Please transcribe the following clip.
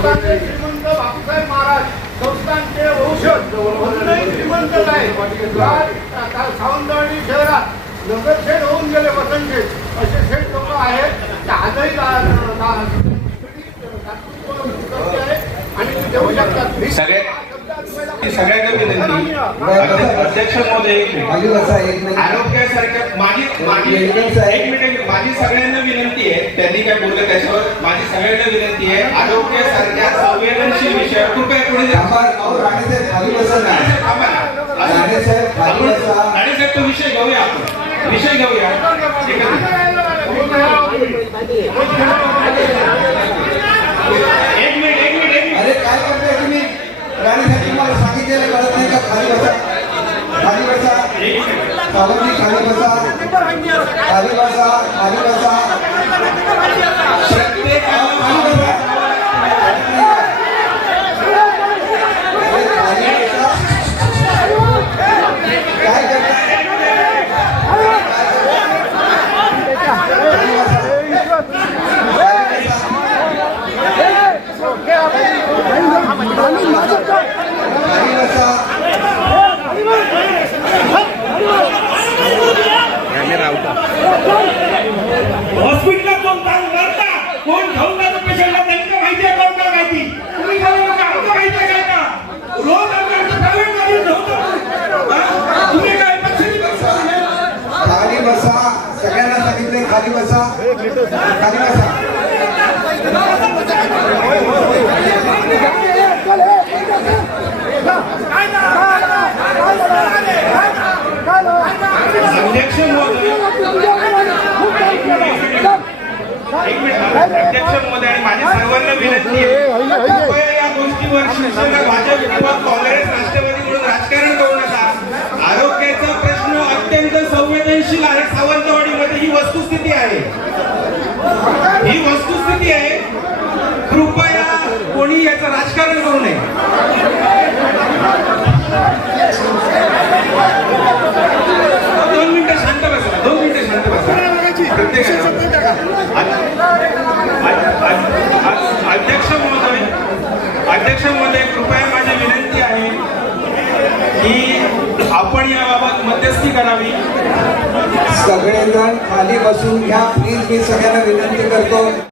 संस्थानचे श्रीमंत बापूसाहेब महाराज संस्थानचे वंशज अजूनही श्रीमंत आहे. सावंतवाडी शहरात नगरसेठ होऊन गेले वसंत शेठ असे शेठ लोक आहेत. आजही आणि ते देऊ शकतात. सगळ्यांना विनंती अध्यक्ष महोदय आरोग्यासारख्या माझी सगळ्यांना विनंती आहे. त्यांनी काय बोललं त्याच्यावर माझी सगळ्यांना विनंती आहे. आरोग्यासारख्या संवेदनशील विषय कृपया पुढे राणेसाहेब तो विषय घेऊया. आपण विषय घेऊया. एक मिनिट अरे काय करताय तुम्ही? राणेसाहेब तुम्हाला सांगितलेलं कळत नाही का? खाली बसा, खाली बसा, सावंती खाली बसा, खाली बसा, खाली बसा, काय करताय? हॉस्पिटलला कोण काम करता, कोण घेऊन जातो पेशंटला त्यांना माहिती आहे. कोण काय माहिती तुम्ही खाली माहिती आहे का? रोज तुम्ही काय खाली बसा. सगळ्यांना सांगितले खाली बसा, खाली बसा. अध्यक्ष महोदय आणि माझी सर्वांना विनंती आहे, या गोष्टीवर शिवसेना भाजप किंवा काँग्रेस राष्ट्रवादी म्हणून राजकारण करू नका. आरोग्याचा प्रश्न अत्यंत संवेदनशील आहे. सावंतवाडीमध्ये ही वस्तुस्थिती आहे. ही वस्तुस्थिती आहे. कृपया कोणी याचं राजकारण करू नये. दोन मिनिटं शांत बसा. अध्यक्ष महोदय कृपया माझी विनंती आहे की आपण याबाबत मध्यस्थी करावी. सगळेजण खाली बसून घ्या प्लीज. मी सगळ्यांना विनंती करतो.